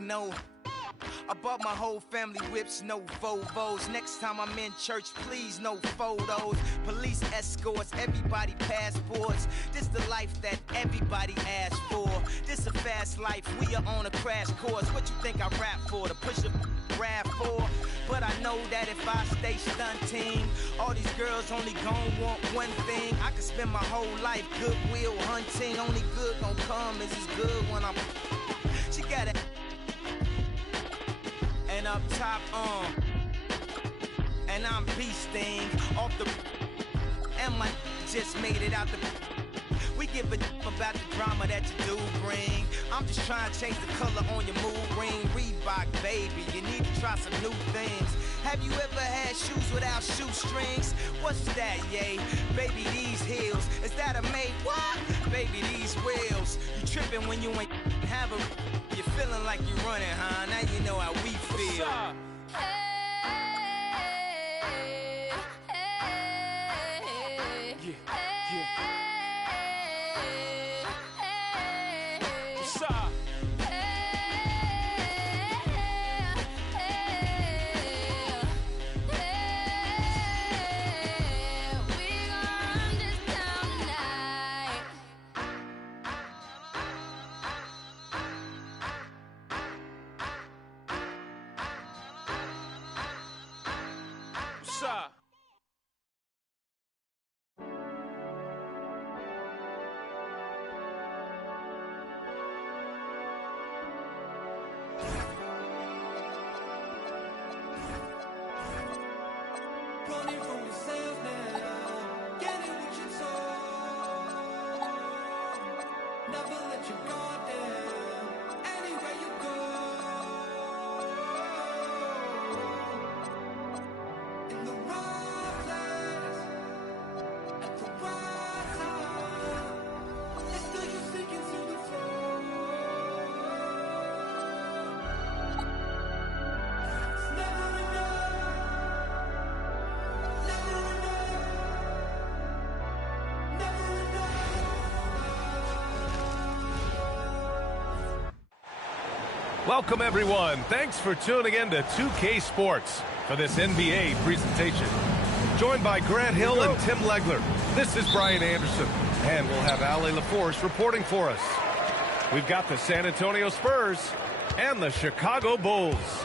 no. I bought my whole family whips, no Volvos. Next time I'm in church, please, no photos. Police escorts, everybody passports. This the life that everybody asks for. This a fast life, we are on a crash course. What you think I rap for? To push a rap for? But I know that if I stay stunting, all these girls only gon' want one thing. I could spend my whole life goodwill hunting. Only good gon' come is as good when I'm... She got it. And up top, and I'm beasting off the, and my just made it out the. We give a about the drama that you do bring. I'm just trying to change the color on your mood ring. Reebok, baby, you need to try some new things. Have you ever had shoes without shoestrings? What's that, yay? Baby, these heels, is that a made what? Baby, these wheels. You tripping when you ain't have a. You're feeling like you're running, huh? Now you know how we feel. Hey, hey, yeah, yeah. What's up? Welcome, everyone. Thanks for tuning in to 2K Sports for this NBA presentation. Joined by Grant Hill and Tim Legler, this is Brian Anderson, and we'll have Ale LaForce reporting for us. We've got the San Antonio Spurs and the Chicago Bulls.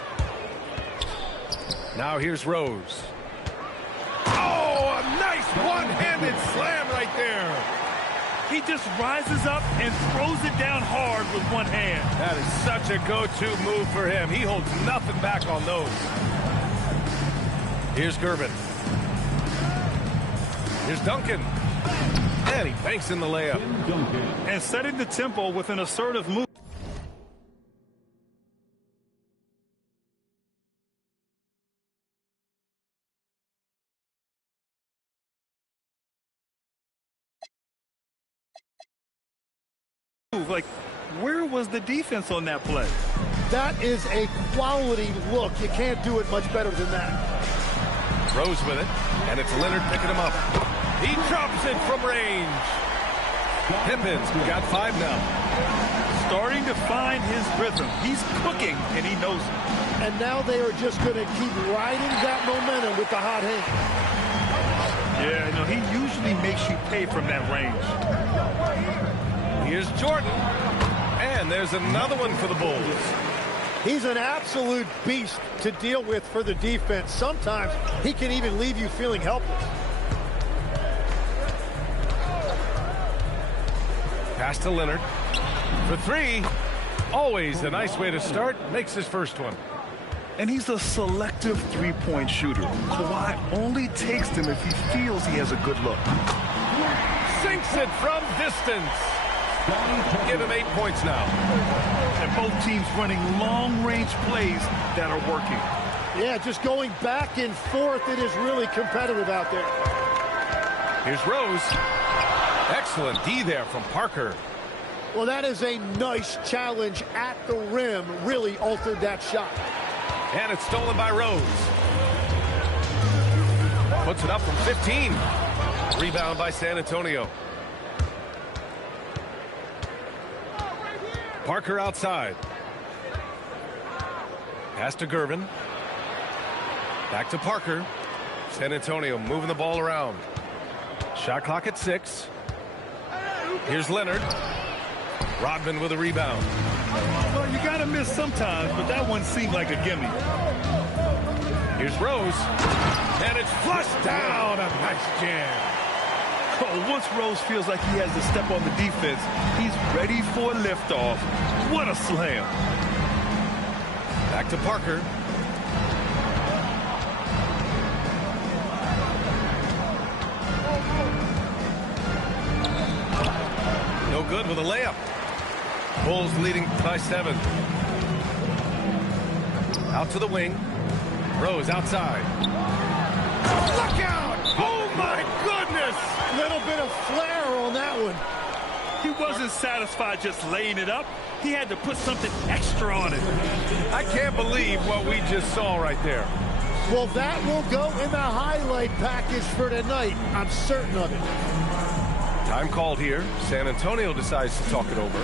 Now here's Rose. Oh, a nice one-handed slam right there. He just rises up and throws it down hard with one hand. That is such a go-to move for him. He holds nothing back on those. Here's Gervin. Here's Duncan. And he banks in the layup. And setting the tempo with an assertive move. Like, where was the defense on that play? That is a quality look. You can't do it much better than that. Rose with it, and it's Leonard picking him up. He drops it from range. Pippin's got 5 now. Starting to find his rhythm. He's cooking, and he knows it. And now they are just going to keep riding that momentum with the hot hand. Yeah, no, he usually makes you pay from that range. Here's Jordan, and there's another one for the Bulls. He's an absolute beast to deal with for the defense. Sometimes he can even leave you feeling helpless. Pass to Leonard for 3. Always a nice way to start. Makes his first one. And he's a selective three-point shooter. Kawhi only takes them if he feels he has a good look. Sinks it from distance. Give him 8 points now. And both teams running long-range plays that are working. Yeah, just going back and forth. It is really competitive out there. Here's Rose. Excellent D there from Parker. Well, that is a nice challenge at the rim. Really altered that shot. And it's stolen by Rose. Puts it up from 15. Rebound by San Antonio. Parker outside. Pass to Gervin. Back to Parker. San Antonio moving the ball around. Shot clock at 6. Here's Leonard. Rodman with a rebound. Well, you got to miss sometimes, but that one seemed like a gimme. Here's Rose. And it's flushed down. A nice jam. Oh, once Rose feels like he has to step on the defense, he's ready for a liftoff. What a slam. Back to Parker. No good with a layup. Bulls leading by 7. Out to the wing. Rose outside. Look out! Oh my goodness! Little bit of flair on that one. He wasn't satisfied just laying it up. He had to put something extra on it. I can't believe what we just saw right there. Well, that will go in the highlight package for tonight. I'm certain of it. Time called here. San Antonio decides to talk it over.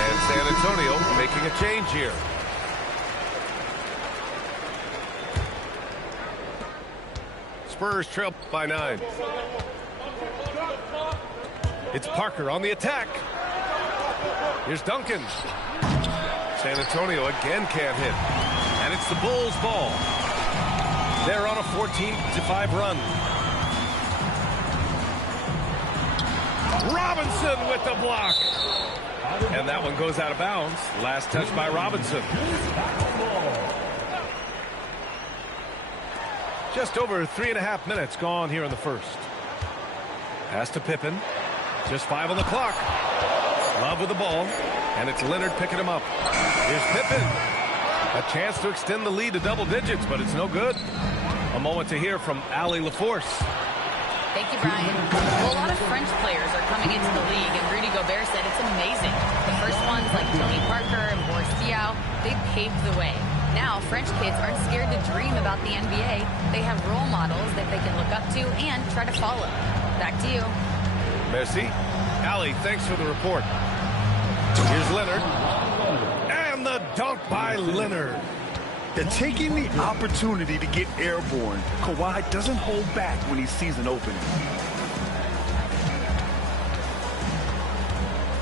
And San Antonio making a change here. Spurs trail by 9. It's Parker on the attack. Here's Duncan. San Antonio again can't hit. And it's the Bulls' ball. They're on a 14-5 run. Robinson with the block. And that one goes out of bounds. Last touch by Robinson. Just over 3.5 minutes gone here in the first. Pass to Pippen. Just 5 on the clock. Love with the ball. And it's Leonard picking him up. Here's Pippen. A chance to extend the lead to double digits, but it's no good. A moment to hear from Allie LaForce. Thank you, Brian. Well, a lot of French players are coming into the league, and Rudy Gobert said it's amazing. The first ones like Tony Parker and Boris Diaw, they paved the way. Now, French kids aren't scared to dream about the NBA. They have role models that they can look up to and try to follow. Back to you. Merci. Allie, thanks for the report. Here's Leonard. And the dunk by Leonard. They're taking the opportunity to get airborne. Kawhi doesn't hold back when he sees an opening.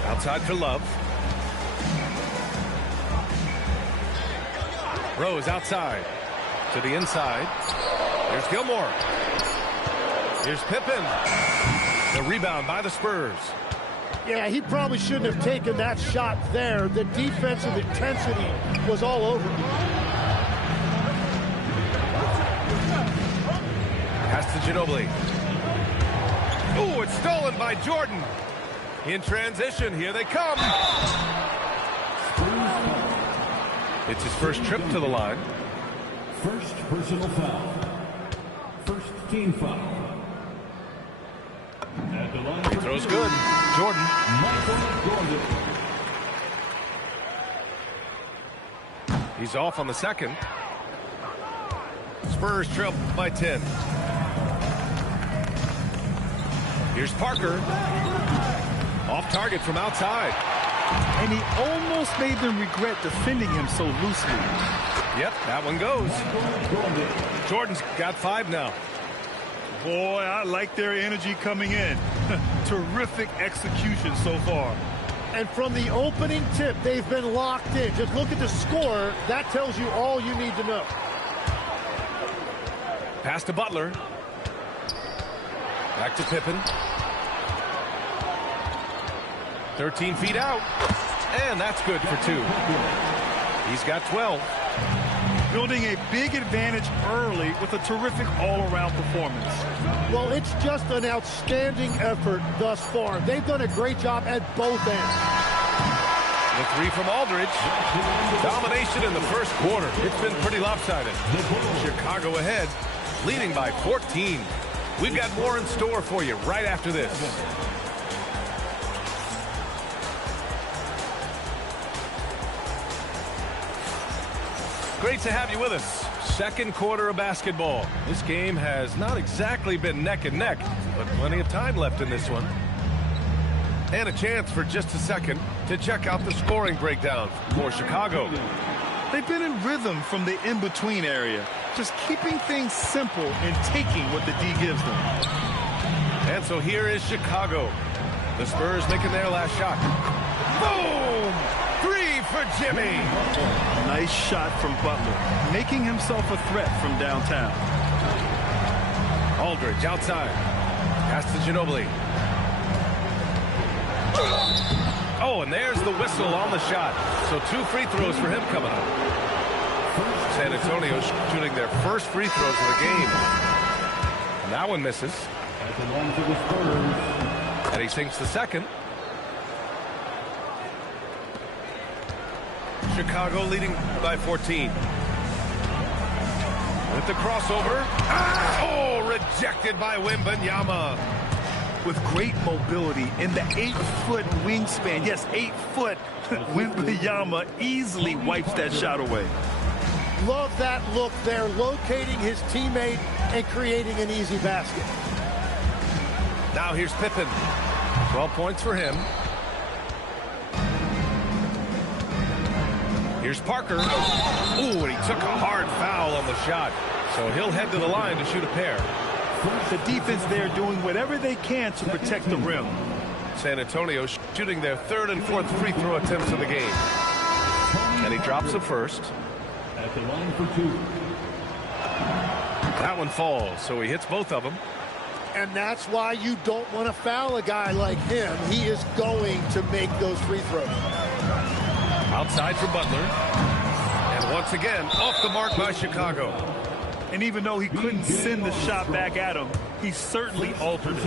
Outside for Love. Rose outside. To the inside. Here's Gilmore. Here's Pippen. The rebound by the Spurs. Yeah, he probably shouldn't have taken that shot there. The defensive intensity was all over him. Pass to Ginobili. Ooh, it's stolen by Jordan. In transition, here they come. It's his first trip to the line. First personal foul. First team foul. At the line. He throws good. Jordan. Michael Jordan. He's off on the second. Spurs trail by 10. Here's Parker. Off target from outside. And he almost made them regret defending him so loosely. Yep, that one goes. Jordan's got 5 now. Boy, I like their energy coming in. Terrific execution so far. And from the opening tip, they've been locked in. Just look at the score. That tells you all you need to know. Pass to Butler. Back to Pippen. 13 feet out. And that's good for 2. He's got 12. Building a big advantage early with a terrific all-around performance. Well, it's just an outstanding effort thus far. They've done a great job at both ends. The 3 from Aldridge. Domination in the first quarter. It's been pretty lopsided. Chicago ahead, leading by 14. We've got more in store for you right after this. Great to have you with us. Second quarter of basketball. This game has not exactly been neck and neck, but plenty of time left in this one. And a chance for just a second to check out the scoring breakdown for Chicago. They've been in rhythm from the in-between area, just keeping things simple and taking what the D gives them. And so here is Chicago. The Spurs making their last shot. Boom! 3 for Jimmy. Nice shot from Butler, making himself a threat from downtown. Aldridge outside. Pass to Ginobili. Oh, and there's the whistle on the shot. So 2 free throws for him coming up. San Antonio shooting their first free throws of the game. And that one misses. At the line for the Spurs. And he sinks the second. Chicago leading by 14. With the crossover. Oh, rejected by Wembanyama. With great mobility in the 8-foot wingspan. Yes, 8 foot. Wembanyama easily wipes that shot away. Love that look there, locating his teammate and creating an easy basket. Now here's Pippen. 12 points for him. Here's Parker. Ooh, and he took a hard foul on the shot. So he'll head to the line to shoot a pair. The defense there doing whatever they can to protect the rim. San Antonio shooting their 3rd and 4th free throw attempts of the game. And he drops the first. At the line for 2. That one falls, so he hits both of them. And that's why you don't want to foul a guy like him. He is going to make those free throws. Outside for Butler. And once again, off the mark by Chicago. And even though he couldn't send the shot back at him, he certainly altered it.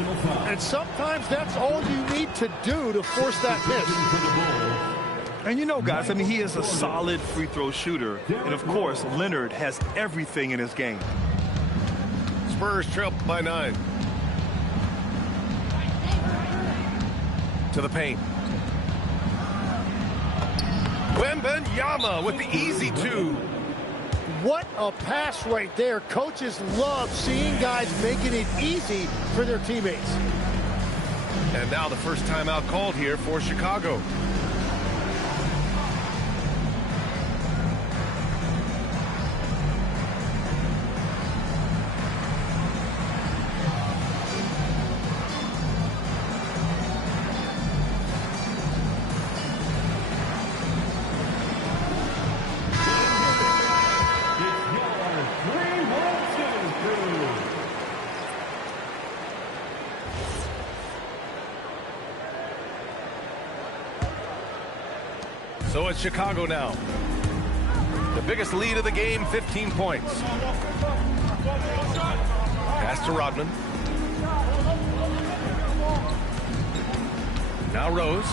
And sometimes that's all you need to do to force that miss. And you know, guys, I mean, he is a solid free throw shooter. And, of course, Leonard has everything in his game. Spurs trail by 9. To the paint. Wembanyama with the easy 2. What a pass right there. Coaches love seeing guys making it easy for their teammates. And now the first timeout called here for Chicago. So it's Chicago now. The biggest lead of the game, 15 points. Pass to Rodman. Now Rose.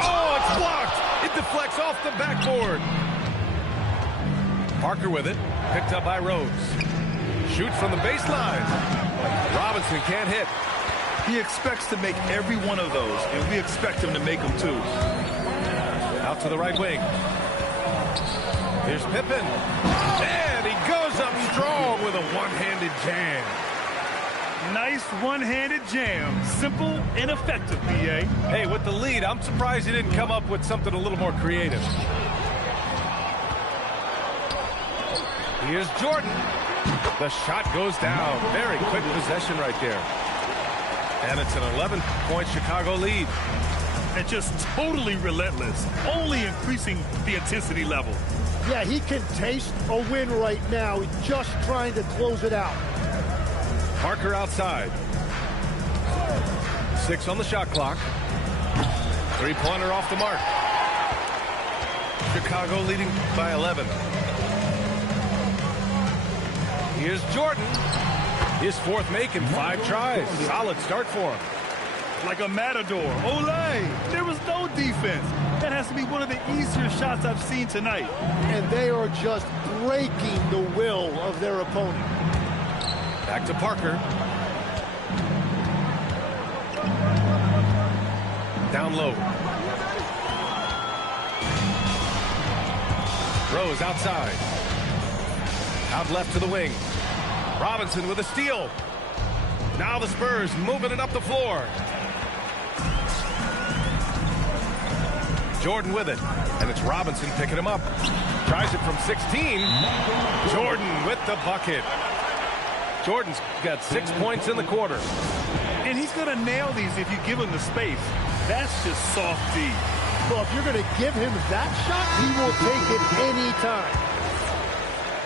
Oh, it's blocked. It deflects off the backboard. Parker with it. Picked up by Rose. Shoots from the baseline. Robinson can't hit. He expects to make every one of those, and we expect him to make them too. Out to the right wing. Here's Pippen. And he goes up strong with a one-handed jam. Nice one-handed jam. Simple and effective, B.A. Hey, with the lead, I'm surprised he didn't come up with something a little more creative. Here's Jordan. The shot goes down. Very quick possession right there. And it's an 11-point Chicago lead. And just totally relentless, only increasing the intensity level. Yeah, he can taste a win right now. He's just trying to close it out. Parker outside. 6 on the shot clock. 3-pointer off the mark. Chicago leading by 11. Here's Jordan. His 4th make in 5 tries. Solid start for him. Like a matador. Olay! There was no defense. That has to be one of the easier shots I've seen tonight. And they are just breaking the will of their opponent. Back to Parker. Down low. Rose outside. Out left to the wing. Robinson with a steal. Now the Spurs moving it up the floor. Jordan with it, and it's Robinson picking him up. Tries it from 16. Jordan with the bucket. Jordan's got 6 points in the quarter. And he's going to nail these if you give him the space. That's just soft D. Well, if you're going to give him that shot, he will take it any time.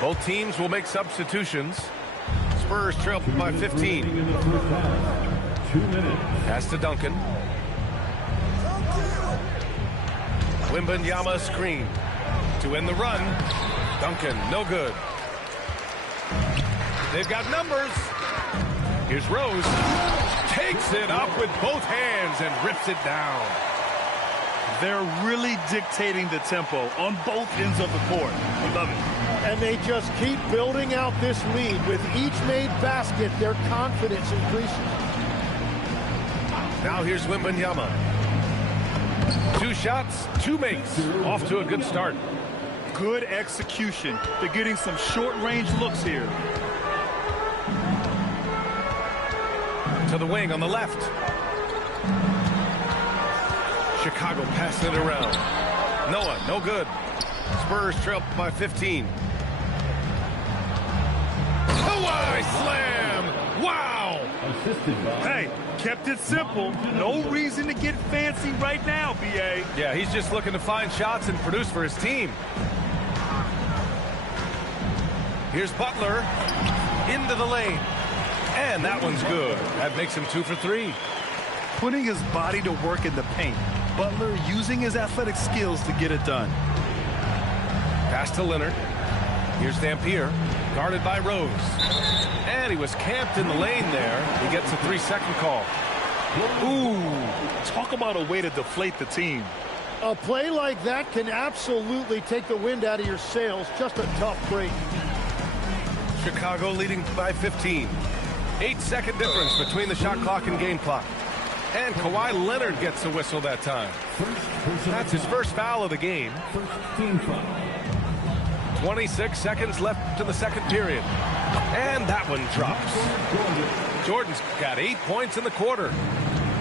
Both teams will make substitutions. Spurs trail by 15. 2 minutes. Pass to Duncan. Wembanyama screen to end the run. Duncan, no good. They've got numbers. Here's Rose. Takes it up with both hands and rips it down. They're really dictating the tempo on both ends of the court. I love it. And they just keep building out this lead. With each made basket, their confidence increases. Now here's Wembanyama. 2 shots, 2 makes. Off to a good start. Good execution. They're getting some short-range looks here. To the wing on the left. Chicago passing it around. Noah, no good. Spurs trail by 15. Kawhi slam! Wow! Assisted by Hey, kept it simple. No reason to get fancy right now, B.A. Yeah, he's just looking to find shots and produce for his team. Here's Butler into the lane. And that one's good. That makes him 2 for 3. Putting his body to work in the paint. Butler using his athletic skills to get it done. Pass to Leonard. Here's Dampier, guarded by Rose. And he was camped in the lane there. He gets a 3-second call. Ooh, talk about a way to deflate the team. A play like that can absolutely take the wind out of your sails. Just a tough break. Chicago leading by 15. 8-second difference between the shot clock and game clock. And Kawhi Leonard gets the whistle that time. That's his first foul of the game. first team foul. 26 seconds left in the second period. And that one drops. Jordan's got 8 points in the quarter.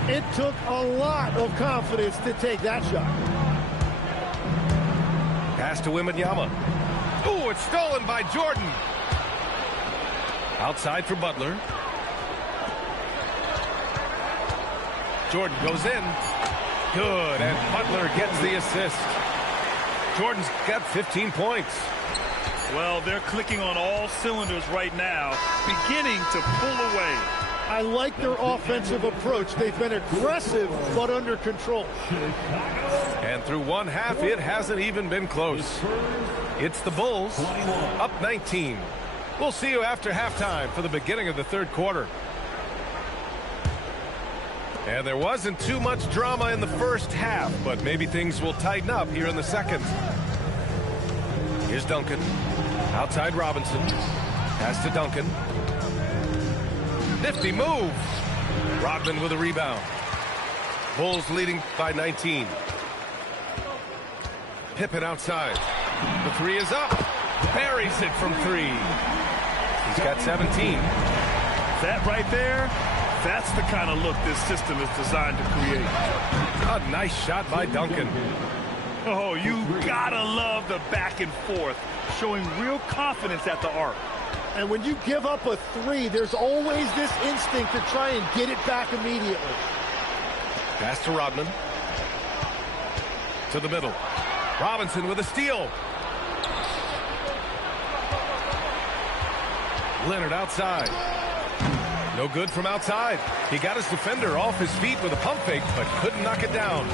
It took a lot of confidence to take that shot. Pass to Wembanyama. Ooh, it's stolen by Jordan. Outside for Butler. Jordan goes in. Good, and Butler gets the assist. Jordan's got 15 points. Well, they're clicking on all cylinders right now, beginning to pull away. I like their offensive approach. They've been aggressive, but under control. And through one half, it hasn't even been close. It's the Bulls, up 19. We'll see you after halftime for the beginning of the third quarter. And there wasn't too much drama in the first half, but maybe things will tighten up here in the second. Here's Duncan. Outside Robinson. Pass to Duncan. Nifty move. Rodman with a rebound. Bulls leading by 19. Pippen outside. The 3 is up. Buries it from 3. He's got 17. That right there, that's the kind of look this system is designed to create. A nice shot by Duncan. Oh, you gotta love the back and forth, showing real confidence at the arc. And when you give up a 3, there's always this instinct to try and get it back immediately. Pass to Rodman. To the middle. Robinson with a steal. Leonard outside. No good from outside. He got his defender off his feet with a pump fake, but couldn't knock it down.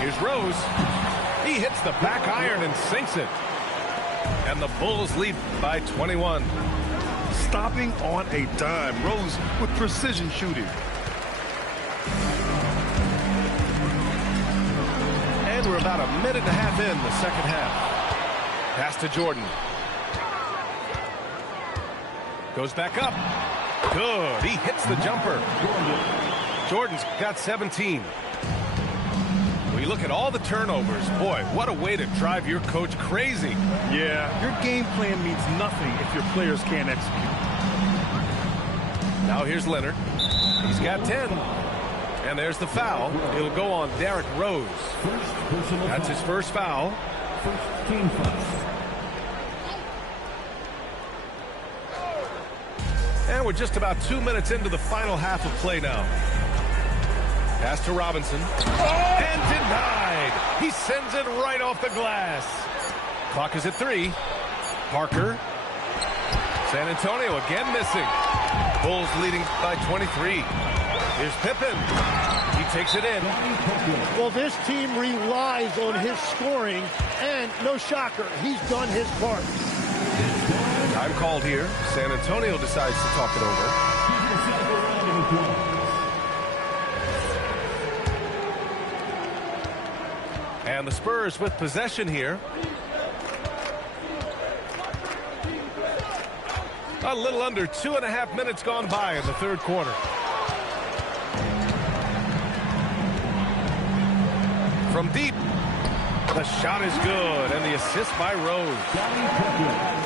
Here's Rose. He hits the back iron and sinks it. And the Bulls lead by 21. Stopping on a dime. Rose with precision shooting. And we're about a minute and a half in the second half. Pass to Jordan. Goes back up. Good. He hits the jumper. Jordan's got 17. When you look at all the turnovers, boy, what a way to drive your coach crazy. Yeah, your game plan means nothing if your players can't execute. Now here's Leonard. He's got 10. And there's the foul. It'll go on Derrick Rose. That's his first foul. First team foul. And we're just about 2 minutes into the final half of play now. Pass to Robinson. And denied. He sends it right off the glass. Clock is at 3. Parker. San Antonio again missing. Bulls leading by 23. Here's Pippen. He takes it in. Well, this team relies on his scoring, and no shocker, he's done his part. Time called here. San Antonio decides to talk it over. And the Spurs with possession here. A little under 2.5 minutes gone by in the third quarter. From deep, the shot is good, and the assist by Rose.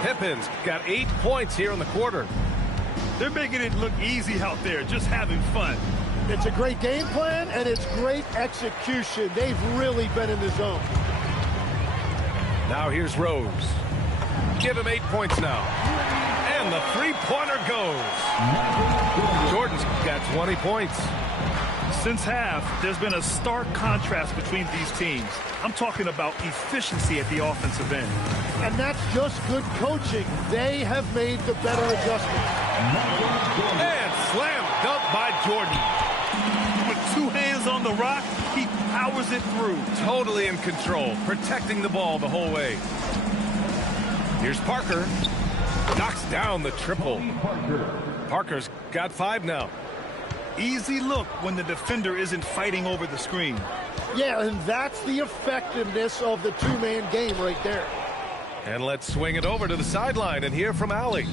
Pippen's got 8 points here in the quarter. They're making it look easy out there, just having fun. It's a great game plan, and it's great execution. They've really been in the zone. Now here's Rose. Give him 8 points now. And the three-pointer goes. Jordan's got 20 points. Since half, there's been a stark contrast between these teams. I'm talking about efficiency at the offensive end. And that's just good coaching. They have made the better adjustment. And slam dunk by Jordan. With 2 hands on the rock, he powers it through. Totally in control, protecting the ball the whole way. Here's Parker. Knocks down the triple. Parker's got 5 now. Easy look when the defender isn't fighting over the screen. Yeah, and that's the effectiveness of the two-man game right there. And let's swing it over to the sideline and hear from Allie.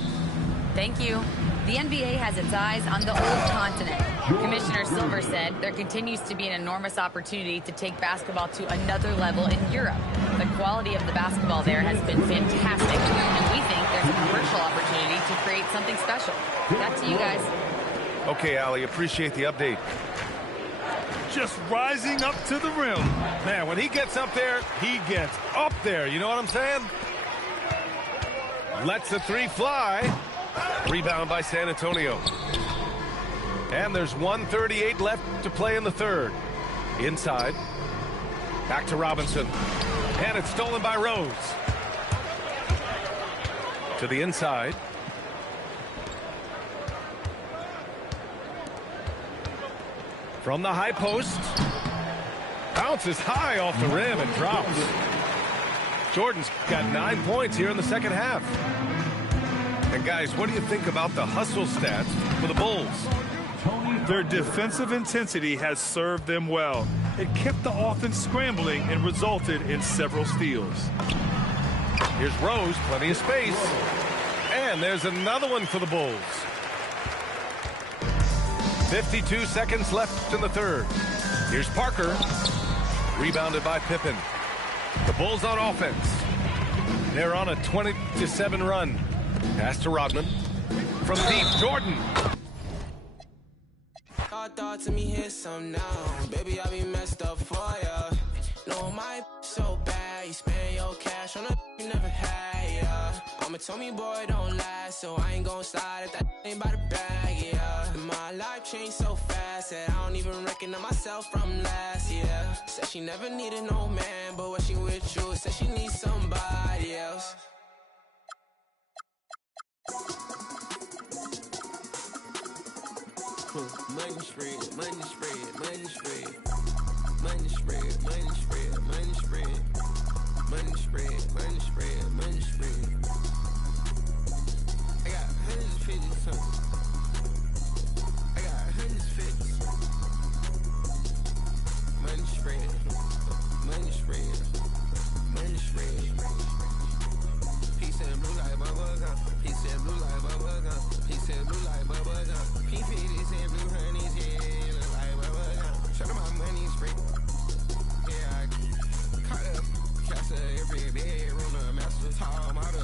Thank you. The NBA has its eyes on the old continent. Commissioner Silver said there continues to be an enormous opportunity to take basketball to another level in Europe. The quality of the basketball there has been fantastic, and we think there's a commercial opportunity to create something special. Back to you guys. Okay, Allie, appreciate the update. Just rising up to the rim. Man, when he gets up there, he gets up there. You know what I'm saying? Lets the 3 fly. Rebound by San Antonio. And there's 1:38 left to play in the third. Inside. Back to Robinson. And it's stolen by Rose. To the inside. From the high post. Bounces high off the rim and drops. Jordan's got 9 points here in the second half. And guys, what do you think about the hustle stats for the Bulls? Their defensive intensity has served them well. It kept the offense scrambling and resulted in several steals. Here's Rose, plenty of space. And there's another one for the Bulls. 52 seconds left in the third. Here's Parker. Rebounded by Pippen. The Bulls on offense. They're on a 20-7 run. Pass to Rodman. From deep, Jordan. Thought to me, here's some now. Baby, I be messed up for ya. No, my so bad. You spend your cash on a you never had, yeah. I'm a Tommy boy, don't last, so I ain't gon' slide if that ain't by the bag, yeah. My life changed so fast that I don't even recognize myself from last year. Said she never needed no man, but when she with you, said she needs somebody else. Money spread, money spread, money spread, money spread, money spread, money spread, money spread, money spread, money spread. I got 150 something. I got 150. Money spread, money spread, money spread. He said blue like bubble gum. He said blue like bubble gum. He said blue like bubble gum. He said blue honey's head look like bubble gum. Show them my money spread. Yeah, I caught up. Casa every bedroom, a master Tall model,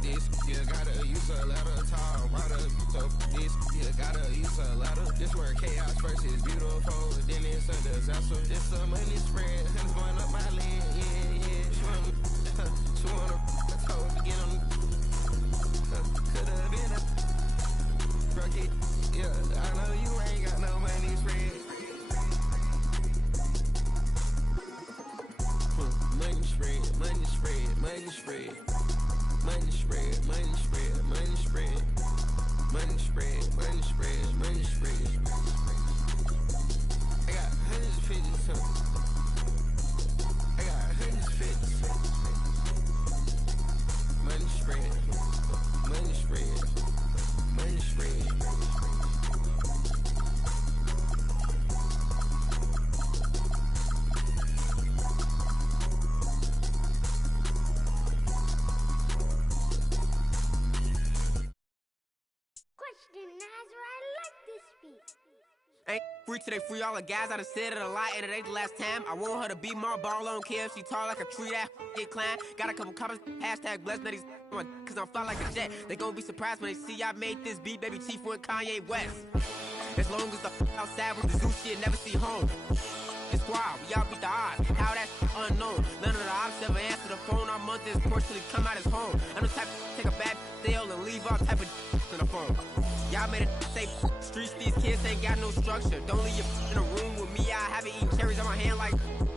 this, you gotta use a letter. Tall model, this, you gotta use a letter. This where chaos first is beautiful, then it's a disaster. This a money spread, hands going up my land, yeah. She wanna told to get on. Could've been a rocket, yeah. I know you ain't got no money spread. Money spread, money spread, money spread, money spread, money spread, money spread, money spread, money spread, money spread. I got 150 something. I got 150 something. Money spread, money spread, money spread. Ain't free till they free all the guys. I done said it a lot, and it ain't the last time. I want her to be more ball. I don't care if she tall like a tree, that get climb. Got a couple comments, hashtag blessed, that he's cause I'm fly like a jet. They gon' be surprised when they see I made this beat, baby Chief and Kanye West. As long as the outside with the zoo shit, never see home. It's wild, we all beat the odds. How that unknown. None of the ops ever answer the phone. Our month is porch till he come out his home. I'm the type to take a bad deal and leave all type of in the phone. Y'all made it say streets, these kids ain't got no structure. Don't leave your in a room with me. I haven't eaten cherries on my hand like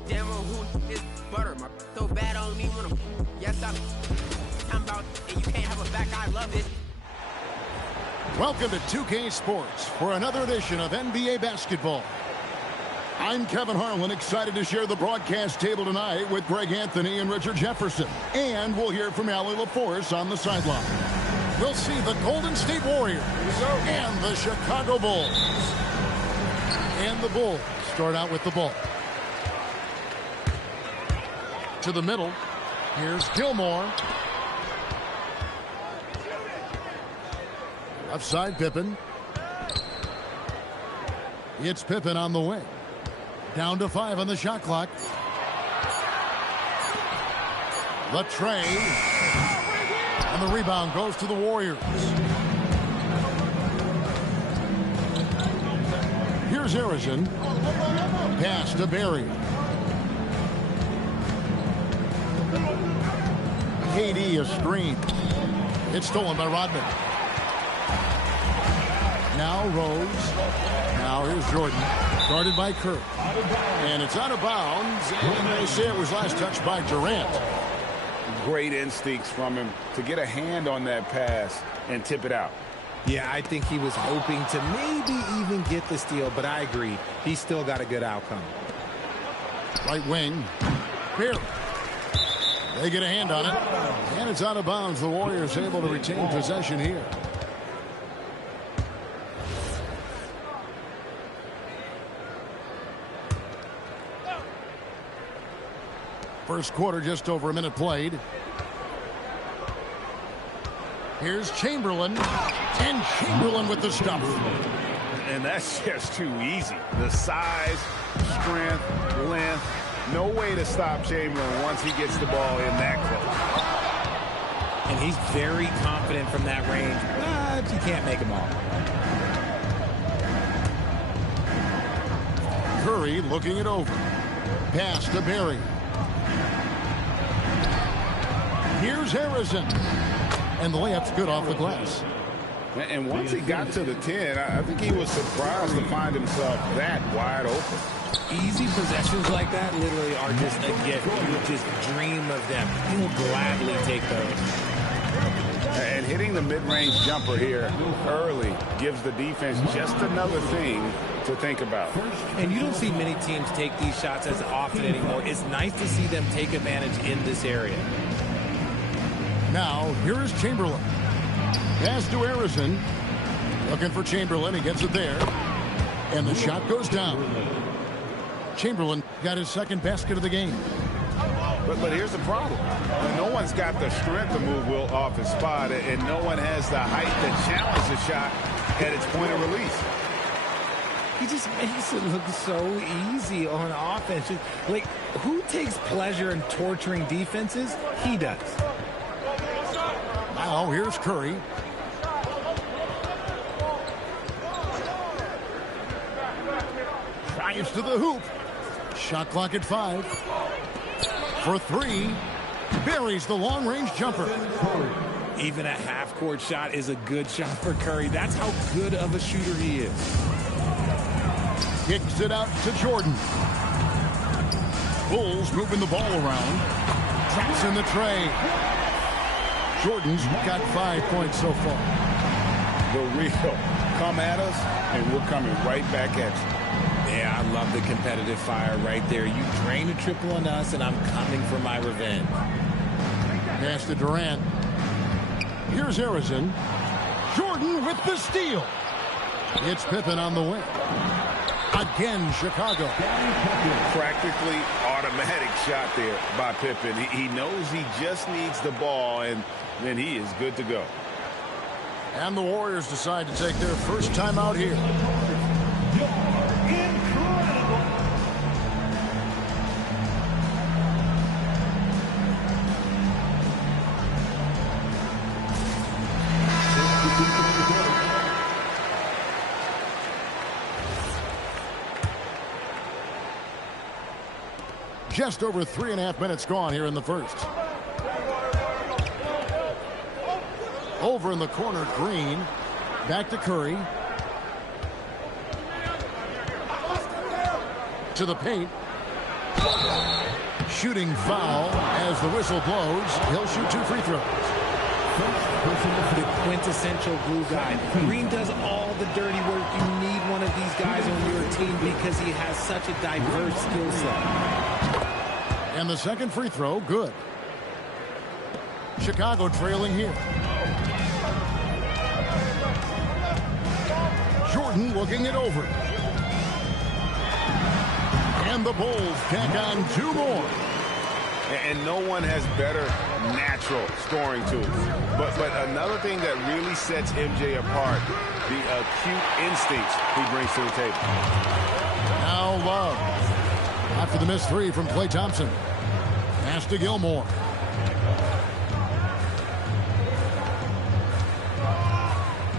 damn who is butter. My so bad I don't even wanna. Yes, I'm about and you can't have a back. I love it. Welcome to 2K Sports for another edition of NBA basketball. I'm Kevin Harlan, excited to share the broadcast table tonight with Greg Anthony and Richard Jefferson. And we'll hear from Allie LaForce on the sideline. We'll see the Golden State Warriors and the Chicago Bulls. And the Bulls start out with the ball. To the middle. Here's Gilmore. Left side, Pippen. It's Pippen on the wing. Down to 5 on the shot clock. The trade. And the rebound goes to the Warriors. Here's Harrison. Pass to Barry. KD a screen. It's stolen by Rodman. Now Rose. Now here's Jordan. Guarded by Kirk. And it's out of bounds. And they say it was last touched by Durant. Great instincts from him to get a hand on that pass and tip it out. Yeah, I think he was hoping to maybe even get the steal, but I agree. He still got a good outcome. Right wing. Barry. They get a hand on it. And it's out of bounds. The Warriors able to retain possession here. First quarter, just over a minute played. Here's Chamberlain. And Chamberlain with the stuff. And that's just too easy. The size, strength, length. No way to stop Chamberlain once he gets the ball in that close. And he's very confident from that range, but you can't make him all. Curry looking it over. Pass to Barry. Here's Harrison. And the layup's good off the glass. And once he got to the 10, I think he was surprised to find himself that wide open. Easy possessions like that literally are just a gift. You just dream of them. You will gladly take those. And hitting the mid-range jumper here early gives the defense just another thing to think about. And you don't see many teams take these shots as often anymore. It's nice to see them take advantage in this area. Now, here is Chamberlain. Pass to Harrison. Looking for Chamberlain. He gets it there. And the shot goes down. Chamberlain got his second basket of the game. But here's the problem. No one's got the strength to move Will off his spot, and no one has the height to challenge the shot at its point of release. He just makes it look so easy on offense. Like, who takes pleasure in torturing defenses? He does. Now here's Curry. Drives to the hoop. Shot clock at 5. For 3. Buries the long-range jumper. Even a half-court shot is a good shot for Curry. That's how good of a shooter he is. Kicks it out to Jordan. Bulls moving the ball around. Traps in the tray. Jordan's got 5 points so far. The real. Come at us, and we're coming right back at you. Yeah, I love the competitive fire right there. You drain a triple on us, and I'm coming for my revenge. Pass to Durant. Here's Harrison. Jordan with the steal. It's Pippen on the wing. Again, Chicago. Practically automatic shot there by Pippen. He knows he just needs the ball, and then he is good to go. And the Warriors decide to take their first time out here. Just over 3.5 minutes gone here in the first. Over in the corner, Green. Back to Curry. To the paint. Shooting foul as the whistle blows. He'll shoot 2 free throws. The quintessential glue guy. Green does all the dirty work. You need one of these guys on your team because he has such a diverse skill set. And the second free throw, good. Chicago trailing here. Jordan looking it over. And the Bulls tack on 2 more. And no one has better natural scoring tools. But another thing that really sets MJ apart, the acute instincts he brings to the table. Now Love. After the missed 3 from Klay Thompson. Pass to Gilmore.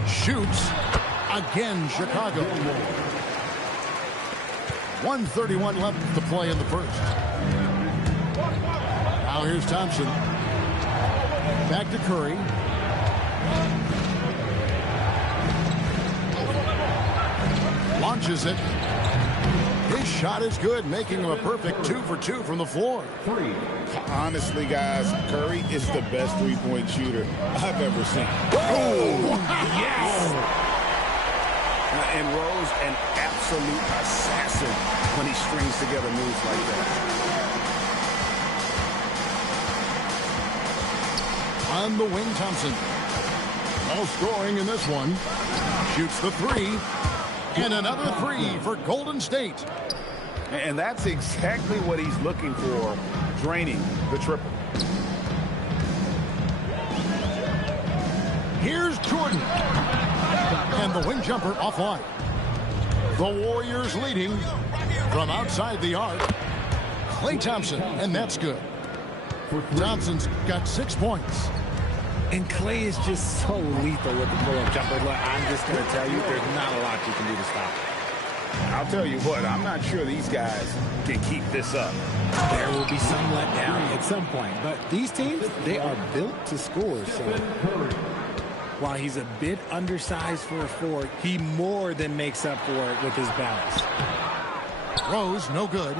Shoots. Again, Chicago. 1:31 left to play in the first. Now here's Thompson. Back to Curry. Launches it. His shot is good, making him a perfect 2 for 2 from the floor. Honestly, guys, Curry is the best three-point shooter I've ever seen. Oh, yes! And Rose, an absolute assassin when he strings together moves like that. On the wing, Thompson. No scoring in this one. Shoots the 3. And another 3 for Golden State. And that's exactly what he's looking for, draining the triple. Here's Jordan. And the wing jumper offline. The Warriors leading from outside the arc. Klay Thompson, and that's good. Thompson's got 6 points. And Klay is just so lethal with the pull-up jumper. Look, I'm just going to tell you, there's not a lot you can do to stop it. I'll tell you what, I'm not sure these guys can keep this up. There will be some letdown at some point. But these teams, they are built to score. So while he's a bit undersized for a 4, he more than makes up for it with his balance. Rose, no good.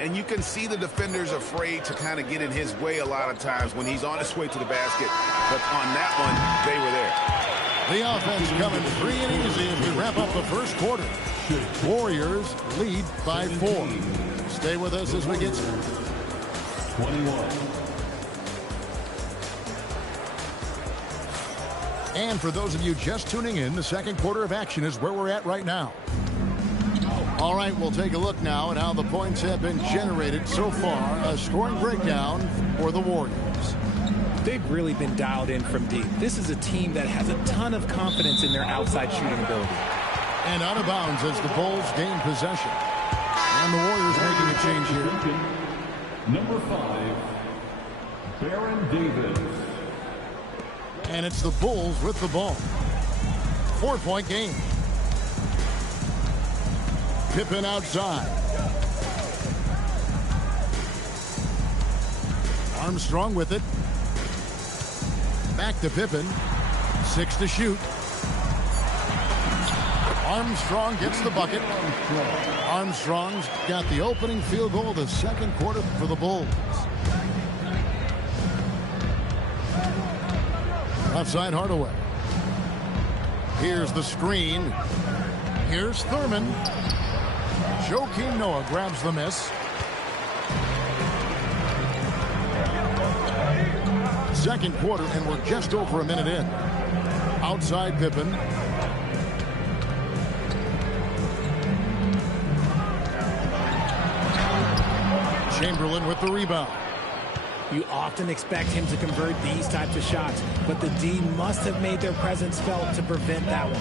And you can see the defenders afraid to kind of get in his way a lot of times when he's on his way to the basket. But on that one, they were there. The offense coming free and easy as we wrap up the first quarter. Warriors lead by 4. Stay with us as we get started. 21. And for those of you just tuning in, the second quarter of action is where we're at right now. All right, we'll take a look now at how the points have been generated so far. A scoring breakdown for the Warriors. They've really been dialed in from deep. This is a team that has a ton of confidence in their outside shooting ability. And out of bounds as the Bulls gain possession. And the Warriors making a change here. Number 5, Baron Davis. And it's the Bulls with the ball. 4-point game. Pippen outside. Armstrong with it. Back to Pippen. 6 to shoot. Armstrong gets the bucket. Armstrong's got the opening field goal of the second quarter for the Bulls. Outside Hardaway. Here's the screen. Here's Thurman. Joakim Noah grabs the miss. Second quarter, and we're just over a minute in. Outside Pippen. Chamberlain with the rebound. You often expect him to convert these types of shots, but the D must have made their presence felt to prevent that one.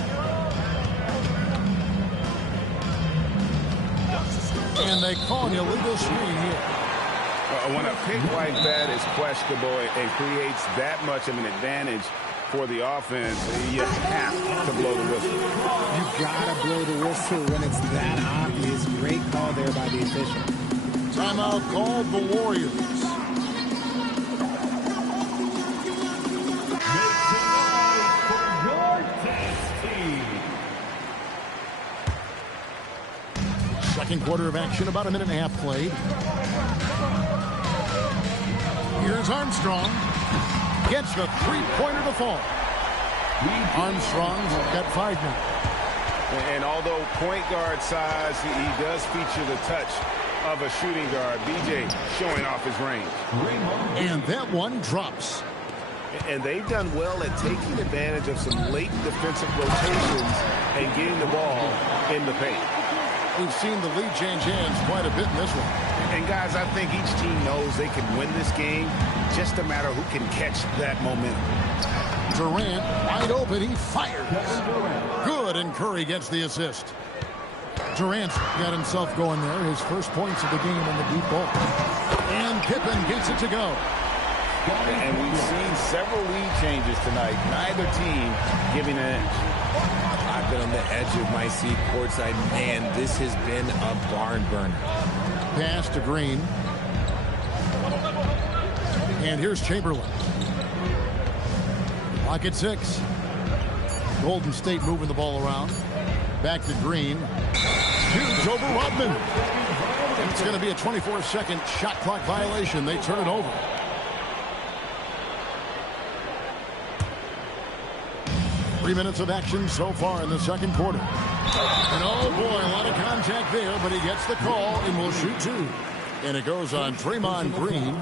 And they call an illegal screen here. When a pick like that is questionable and creates that much of an advantage for the offense, you have to blow the whistle. You gotta blow the whistle when it's that obvious. Great call there by the official. Timeout called the Warriors. Second quarter of action, about a minute and a half played. Here's Armstrong. Gets the three-pointer to fall. Armstrong's got 5 now. And although point guard size, he does feature the touch of a shooting guard. BJ showing off his range. And that one drops. And they've done well at taking advantage of some late defensive rotations and getting the ball in the paint. We've seen the lead change hands quite a bit in this one. And guys, I think each team knows they can win this game. Just a matter who can catch that momentum. Durant wide open. He fires. Good, and Curry gets the assist. Durant's got himself going there. His first points of the game on the deep ball. And Pippen gets it to go. And we've seen several lead changes tonight. Neither team giving an inch. I've been on the edge of my seat courtside. Man, this has been a barn burner. Pass to Green. And here's Chamberlain. Clock at 6. Golden State moving the ball around. Back to Green. Huge over Rodman. It's going to be a 24-second shot clock violation. They turn it over. Three minutes of action so far in the second quarter. And oh boy, a lot of contact there, but he gets the call and will shoot 2. And it goes on Draymond Green.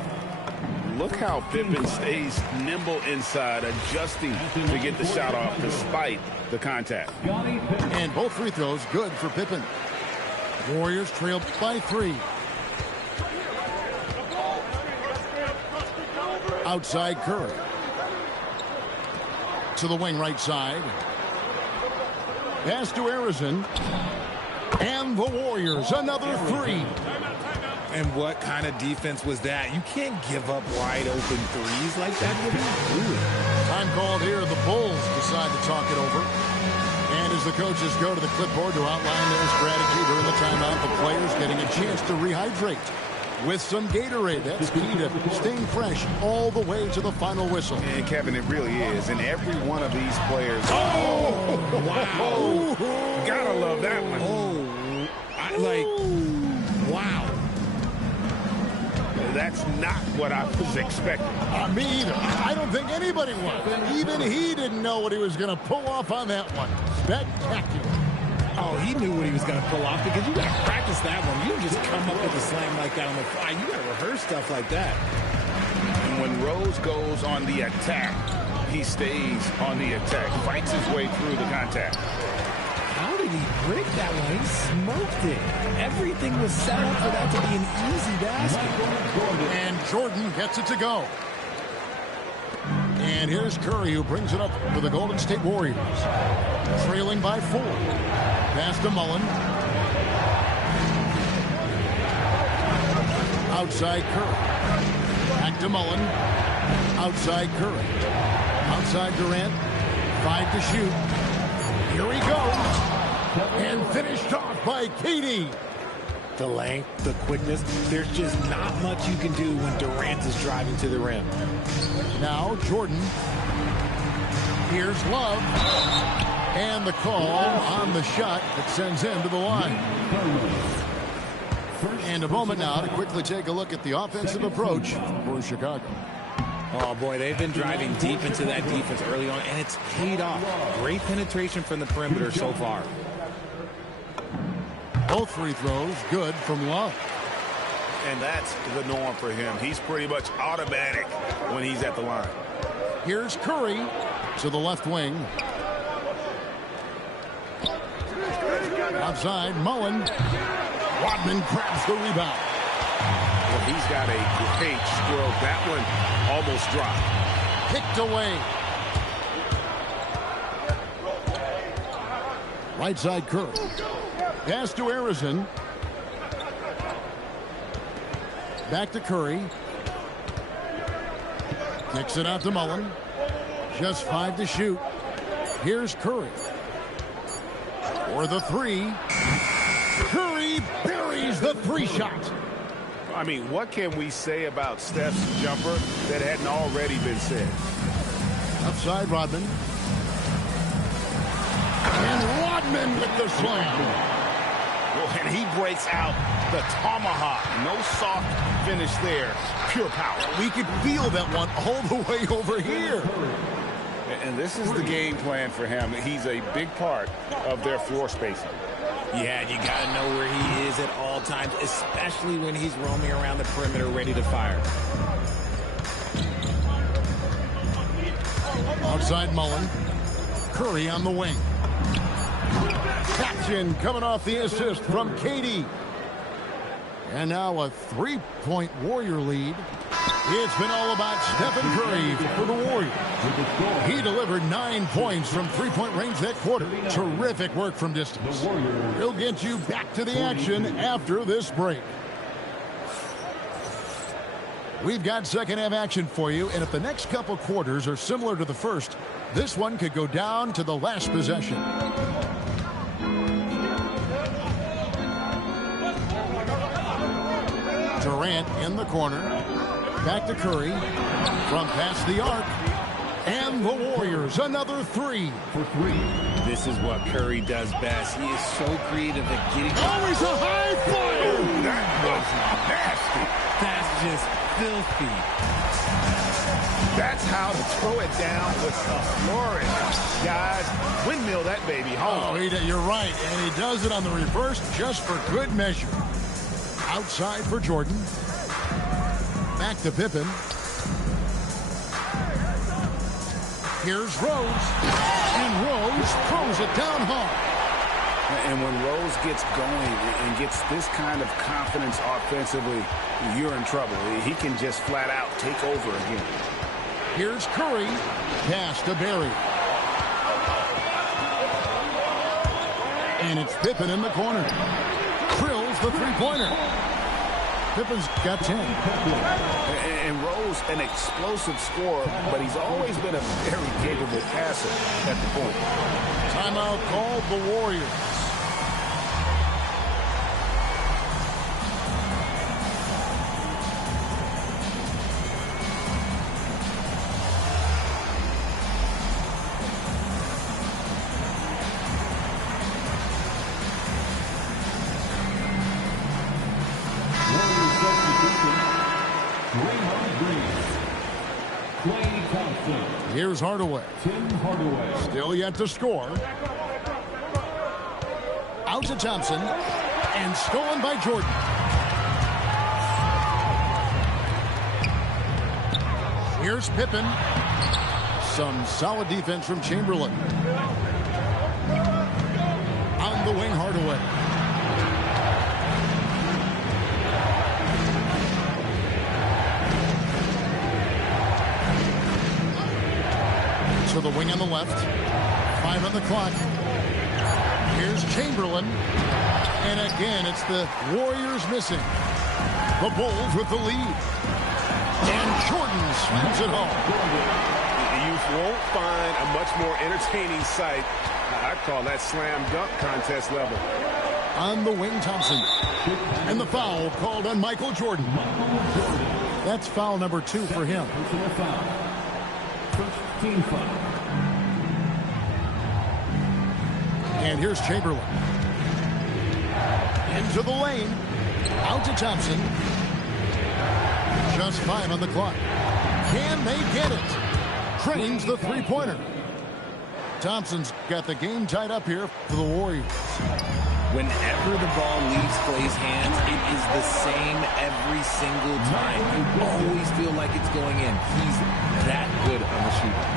Look how Pippen stays nimble inside, adjusting to get the shot off despite the contact. And both free throws good for Pippen. Warriors trail by 3. Outside Curry. To the wing right side. Pass to Arizon. And the Warriors, another 3. And what kind of defense was that? You can't give up wide open threes like that. What are you doing? Time called here. The Bulls decide to talk it over. And as the coaches go to the clipboard to outline their strategy during the timeout, the players getting a chance to rehydrate with some Gatorade. That's key to staying fresh all the way to the final whistle. And Kevin, it really is. And every one of these players. Oh, wow. Gotta love that one. Wow. That's not what I was expecting. Me either. I don't think anybody was. Even he didn't know what he was going to pull off on that one. Spectacular. Oh, he knew what he was going to pull off because you got to practice that one. You don't just come up with a slam like that on the fly. You got to rehearse stuff like that. And when Rose goes on the attack, he stays on the attack, fights his way through the contact. How did he break that one? He smoked it. Everything was set up for that to be an easy basket. And Jordan gets it to go. And here's Curry, who brings it up for the Golden State Warriors. Trailing by 4. Pass to Mullen. Outside Curry. Back to Mullen. Outside Curry. Outside Durant. 5 to shoot. Here he goes. And finished off by KD. The length, the quickness, there's just not much you can do when Durant is driving to the rim. Now Jordan. Here's Love. And the call on the shot that sends him to the line. And a moment now to quickly take a look at the offensive approach for Chicago. Oh, boy, they've been driving deep into that defense early on, and it's paid off. Great penetration from the perimeter so far. Both free throws good from Love. And that's the norm for him. He's pretty much automatic when he's at the line. Here's Curry to the left wing. Outside, Mullen. Rodman grabs the rebound. Well, he's got a great stroke. That one almost dropped. Picked away. Right side, Curry. Pass to Arizin. Back to Curry. Kicks it out to Mullen. Just 5 to shoot. Here's Curry. For the three. Curry buries the three shot. I mean, what can we say about Steph's jumper that hadn't already been said? Outside Rodman. And Rodman with the slam. Well, and he breaks out the tomahawk. No soft finish there. Pure power. We could feel that one all the way over here. And this is the game plan for him. He's a big part of their floor spacing. Yeah, you got to know where he is at all times, especially when he's roaming around the perimeter ready to fire. Outside Mullen. Curry on the wing. Action coming off the assist from KD. And now a three-point Warrior lead. It's been all about Stephen Curry for the Warriors. He delivered 9 points from three-point range that quarter. Terrific work from distance. He'll get you back to the action after this break. We've got second-half action for you, and if the next couple quarters are similar to the first, this one could go down to the last possession. Durant in the corner. Back to Curry. From past the arc. And the Warriors, another three. For three. This is what Curry does best. He is so creative at getting... Always a high flyer! That was nasty. That's just filthy. That's how to throw it down with a flourish. Guys, windmill that baby home. Oh, you're right. And he does it on the reverse just for good measure. Outside for Jordan. Back to Pippen. Here's Rose. And Rose throws it down hard. And when Rose gets going and gets this kind of confidence offensively, you're in trouble. He can just flat out take over again. Here's Curry. Pass to Barry. And it's Pippen in the corner. Drills the three-pointer. Pippen's got 10. And Rose, an explosive scorer, but he's always been a very capable passer at the point. Timeout called the Warriors. Here's Hardaway. Tim Hardaway. Still yet to score. Out to Thompson. And stolen by Jordan. Here's Pippen. Some solid defense from Chamberlain. On the wing, Hardaway. To the wing on the left. 5 on the clock. Here's Chamberlain. And again, it's the Warriors missing. The Bulls with the lead. And Jordan slams it home. You booth won't find a much more entertaining sight. I'd call that slam dunk contest level. On the wing, Thompson. And the foul called on Michael Jordan. That's foul number 2 for him. First team foul. And here's Chamberlain. Into the lane. Out to Thompson. Just 5 on the clock. Can they get it? Trains the three-pointer. Thompson's got the game tied up here for the Warriors. Whenever the ball leaves Clay's hands, it is the same every single time. You always feel like it's going in. He's that good of a shooter.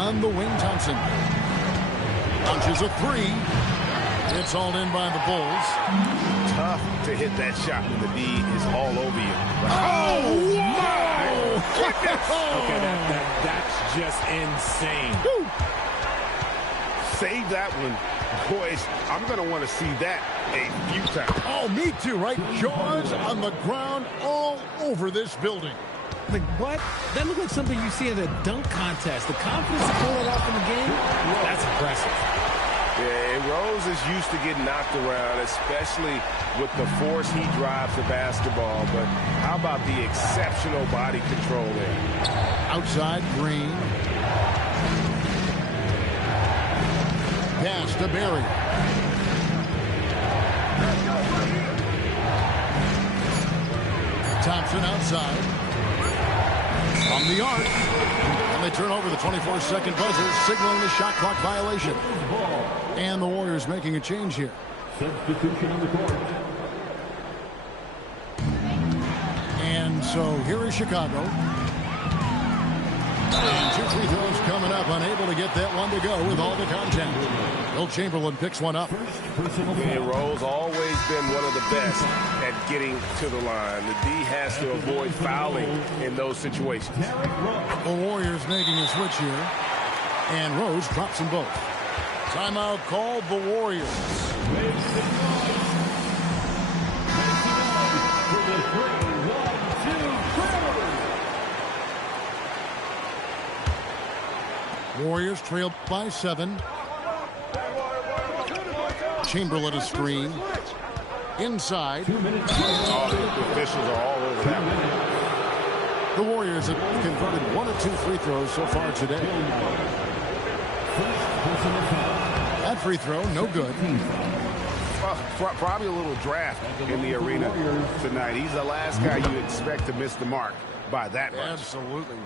On the wing, Thompson. Punches a 3. It's all in by the Bulls. Tough to hit that shot when the D is all over you. Oh, wow! Okay, that's just insane. Woo. Save that one. Boys, I'm going to want to see that a few times. Oh, me too, right? Jaws on the ground all over this building. Like, what? That looked like something you see in a dunk contest. The confidence to pull it off in the game, that's impressive. Yeah, Rose is used to getting knocked around, especially with the force he drives the basketball. But how about the exceptional body control there? Outside, Green. Pass to Barry. Thompson outside. On the arc. And they turn over the 24-second buzzer, signaling the shot clock violation. And the Warriors making a change here. Substitution on the court. And so here is Chicago. And 2 free throws coming up, unable to get that one to go with all the contact. Will Chamberlain picks one up. And Rose always been one of the best at getting to the line. The D has to avoid fouling in those situations. The Warriors making a switch here. And Rose drops them both. Timeout called the Warriors. Warriors trail by 7. Chamberlain a screen. Inside. Oh, the officials are all over that. The Warriors have converted 1 of 2 free throws so far today. That free throw, no good. Probably a little draft in the arena tonight. He's the last guy you expect to miss the mark by that much. Absolutely.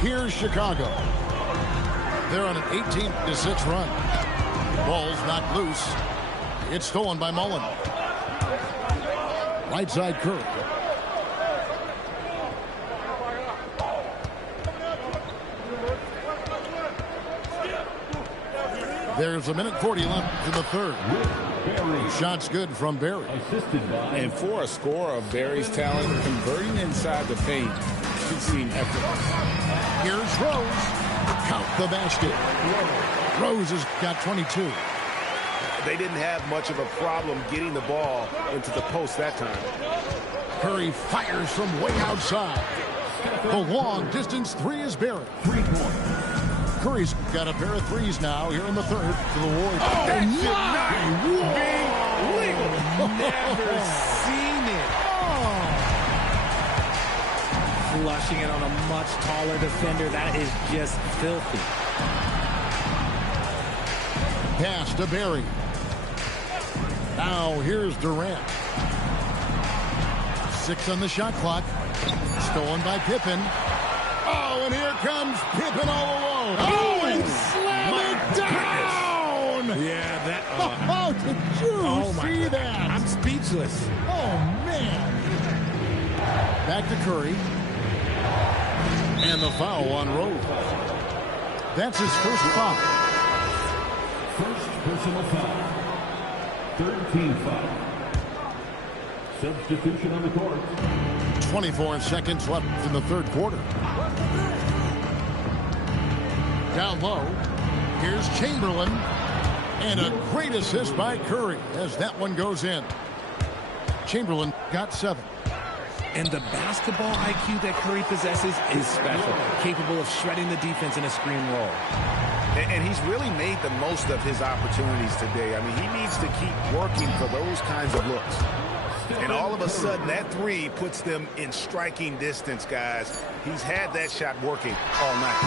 Here's Chicago. They're on an 18-6 run. Ball's knocked loose. It's stolen by Mullen. Right side Curry. There's 1:40 left in the third. Shots good from Barry. And for a scorer of Barry's talent, converting inside the paint should seem effortless. Here's Rose. Count the basket. Rose has got 22. They didn't have much of a problem getting the ball into the post that time. Curry fires from way outside. The long distance 3 is Barry. Curry's got a pair of threes now here in the third for the Warriors. Oh, that should not be legal. Never seen it. Flushing it on a much taller defender. That is just filthy. Pass to Barry. Now here's Durant. 6 on the shot clock. Stolen by Pippen. Oh, and here comes Pippen all alone. Oh, and slam it down! Goodness. Yeah, that... Oh, did you see that? I'm speechless. Oh, man. Back to Curry. And the foul on Rose. That's his first foul. First personal foul. Third team foul. Substitution on the court. 24 seconds left in the third quarter. Down low. Here's Chamberlain. And a great assist by Curry as that one goes in. Chamberlain got 7. And the basketball IQ that Curry possesses is special, capable of shredding the defense in a screen roll. And he's really made the most of his opportunities today. I mean, he needs to keep working for those kinds of looks. And all of a sudden, that three puts them in striking distance, guys. He's had that shot working all night.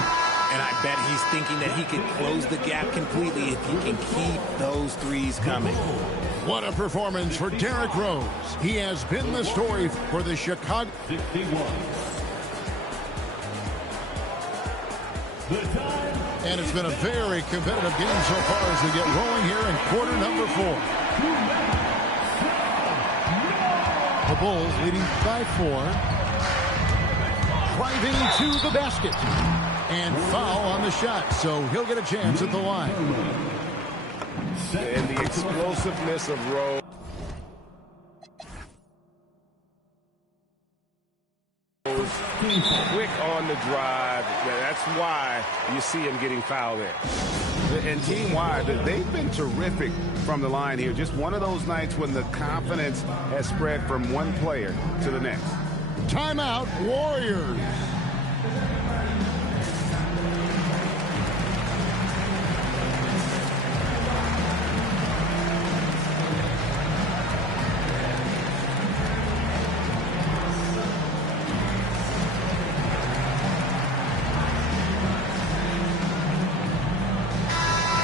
And I bet he's thinking that he can close the gap completely if he can keep those threes coming. What a performance for Derrick Rose. He has been the story for the Chicago. 61. And it's been a very competitive game so far as we get rolling here in quarter number 4. The Bulls leading by 4. Driving to the basket. And foul on the shot, so he'll get a chance at the line. And the explosiveness of Rose. Quick on the drive. That's why you see him getting fouled there. And team-wide, they've been terrific from the line here. Just one of those nights when the confidence has spread from one player to the next. Timeout, Warriors.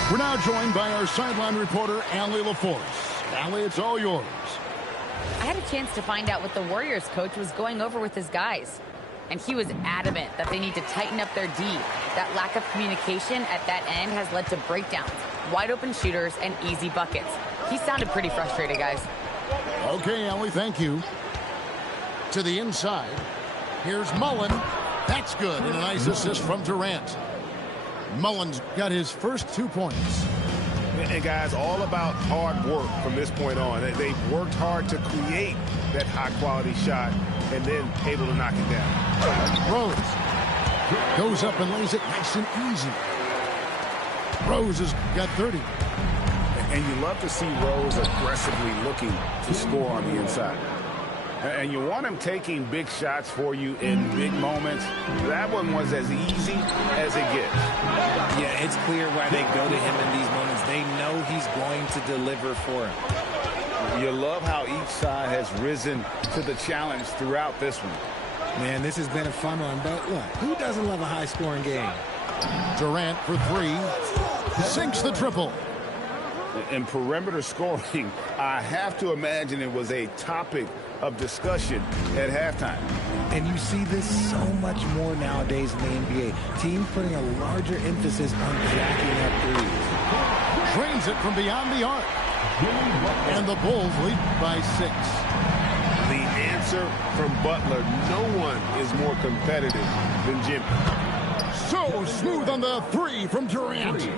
We're now joined by our sideline reporter, Allie LaForce. Allie, it's all yours. I had a chance to find out what the Warriors coach was going over with his guys. And he was adamant that they need to tighten up their D. That lack of communication at that end has led to breakdowns, wide open shooters, and easy buckets. He sounded pretty frustrated, guys. Okay, Allie, thank you. To the inside. Here's Mullen. That's good. And a nice assist from Durant. Mullen's got his first 2 points. And guys, all about hard work from this point on. They've worked hard to create that high-quality shot and then able to knock it down. Rose goes up and lays it nice and easy. Rose has got 30. And you love to see Rose aggressively looking to score on the inside. And you want him taking big shots for you in big moments. That one was as easy as it gets. Yeah, it's clear why they go to him in these moments. They know he's going to deliver for him. You love how each side has risen to the challenge throughout this one. Man, this has been a fun one, but look, who doesn't love a high-scoring game? Durant for 3. Sinks the triple. In perimeter scoring, I have to imagine it was a topic of discussion at halftime. And you see this so much more nowadays in the NBA. Teams putting a larger emphasis on jacking up threes. Drains it from beyond the arc. And the Bulls lead by 6. The answer from Butler, no one is more competitive than Jimmy. So smooth on the 3 from Durant.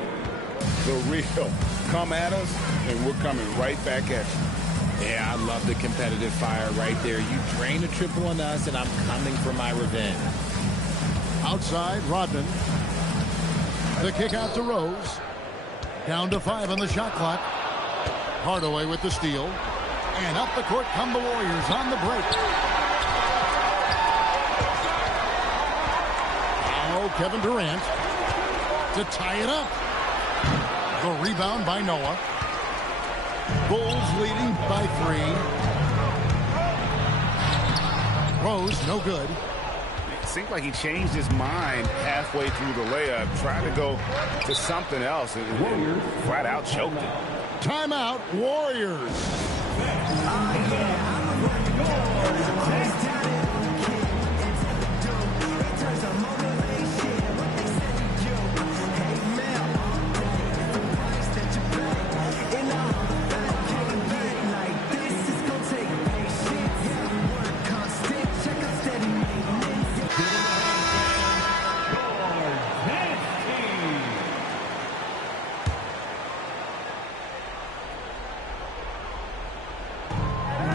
The real. Come at us, and we're coming right back at you. Yeah, I love the competitive fire right there. You drain a triple on us, and I'm coming for my revenge. Outside, Rodman. The kick out to Rose. Down to 5 on the shot clock. Hardaway with the steal. And up the court come the Warriors on the break. Now Kevin Durant to tie it up. The rebound by Noah. Bulls leading by 3. Rose, no good. It seemed like he changed his mind halfway through the layup, trying to go to something else, and flat out choked it. Timeout, Warriors.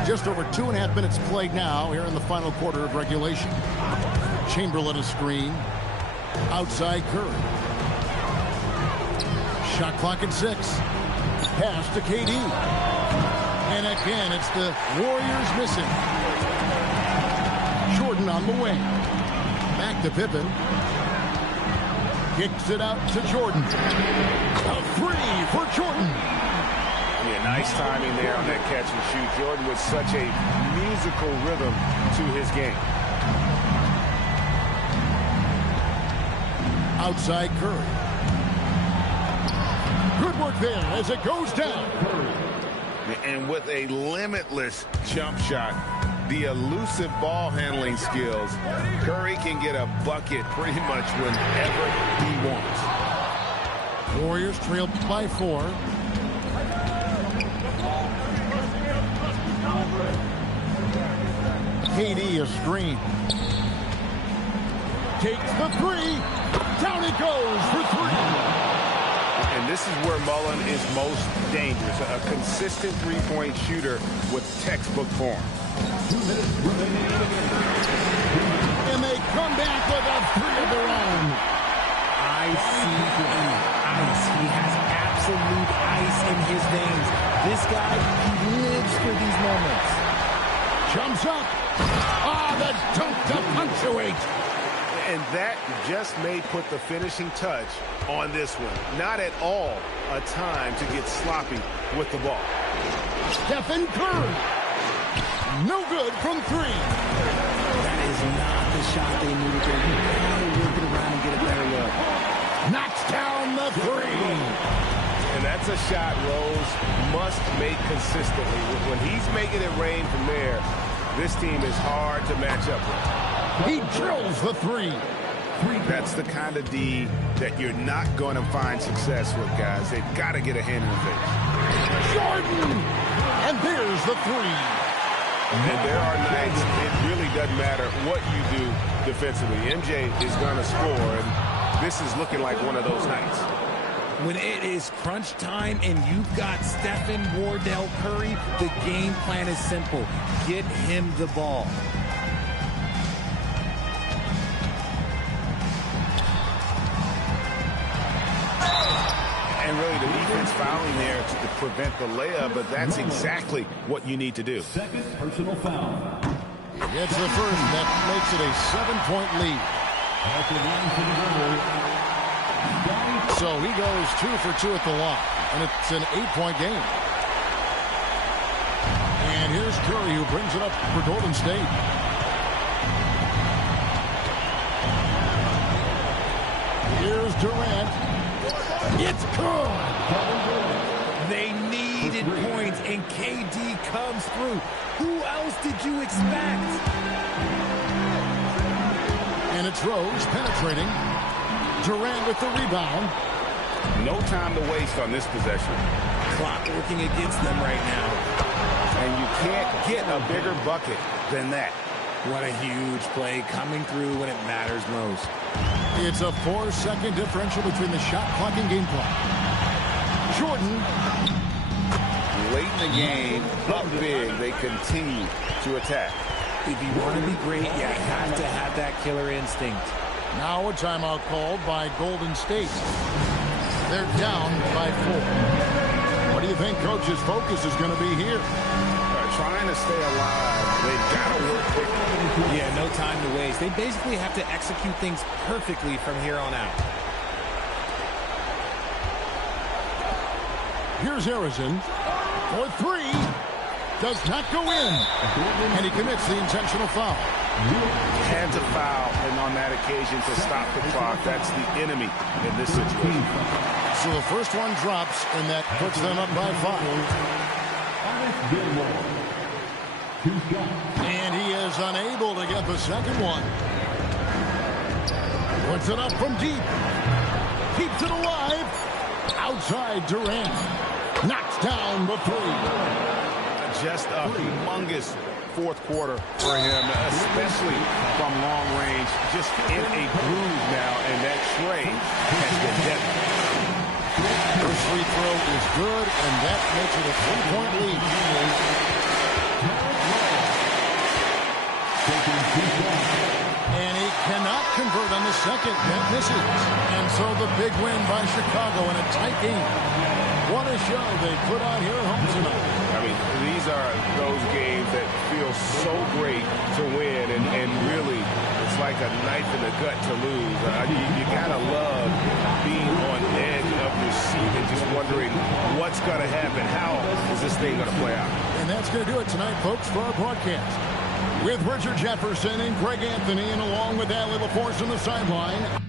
Just over 2.5 minutes played now here in the final quarter of regulation. Chamberlain a screen. Outside Curry. Shot clock at 6. Pass to KD. And again, it's the Warriors missing. Jordan on the wing. Back to Pippen. Kicks it out to Jordan. A three for Jordan. Yeah, nice timing there on that catch and shoot. Jordan with such a musical rhythm to his game. Outside Curry. Good work there as it goes down. And with a limitless jump shot, the elusive ball handling skills, Curry can get a bucket pretty much whenever he wants. Warriors trail by 4. KD a screen. Takes the three. Down it goes for 3. And this is where Mullen is most dangerous. A consistent three-point shooter with textbook form. 2 minutes remaining in the game. And they come back with a 3 of their own. ICE. He has absolute ice in his veins. This guy, he lives for these moments. Jumps up. The dunk to punctuate. And that just may put the finishing touch on this one. Not at all a time to get sloppy with the ball. Stephen Curry. No good from 3. That is not the shot they needed there. You gotta work it around and get a better look. Knocks down the 3. And that's a shot Rose must make consistently. When he's making it rain from there, this team is hard to match up with. He drills the 3. That's the kind of D that you're not going to find success with, guys. They've got to get a hand in the face. Jordan! And there's the 3. And there are nights it really doesn't matter what you do defensively. MJ is going to score, and this is looking like one of those nights. When it is crunch time and you've got Stephen Wardell Curry, the game plan is simple. Get him the ball. And really the defense fouling there to prevent the layup, but that's exactly what you need to do. Second personal foul. It's the first. That makes it a 7-point lead. At the line for the Warriors, So he goes 2 for 2 at the line, and it's an 8-point game. And here's Curry, who brings it up for Golden State. Here's Durant. It's good. They needed points, and KD comes through. Who else did you expect? And it's Rose penetrating. Durant with the rebound. No time to waste on this possession. Clock working against them right now. And you can't get a bigger bucket than that. What a huge play coming through when it matters most. It's a 4-second differential between the shot clock and game clock. Jordan. Late in the game, up big, they continue to attack. If you want to be great, you have to have that killer instinct. Now a timeout called by Golden State. They're down by 4. What do you think Coach's focus is going to be here? Trying to stay alive. They've got to work quickly. Yeah, no time to waste. They basically have to execute things perfectly from here on out. Here's Harrison for 3. Does not go in. And he commits the intentional foul. Had to foul, and on that occasion to stop the clock. That's the enemy in this situation. So the first one drops, and that puts them up by 5. And he is unable to get the second one. Puts it up from deep. Keeps it alive. Outside Durant. Knocks down the 3. Just a humongous fourth quarter for him, especially from long range. Just in a groove now, and that trade has been deadly. First free throw is good, and that makes it a 3-point lead. And he cannot convert on the second. That misses. And so the big win by Chicago in a tight game. What a show they put on here at home tonight. I mean, these are those games that feel so great to win and really like a knife in the gut to lose. You gotta love being on edge of your seat and just wondering what's gonna happen. How is this thing gonna play out? And that's gonna do it tonight, folks, for our broadcast. With Richard Jefferson and Greg Anthony, and along with Allie LaForce on the sideline.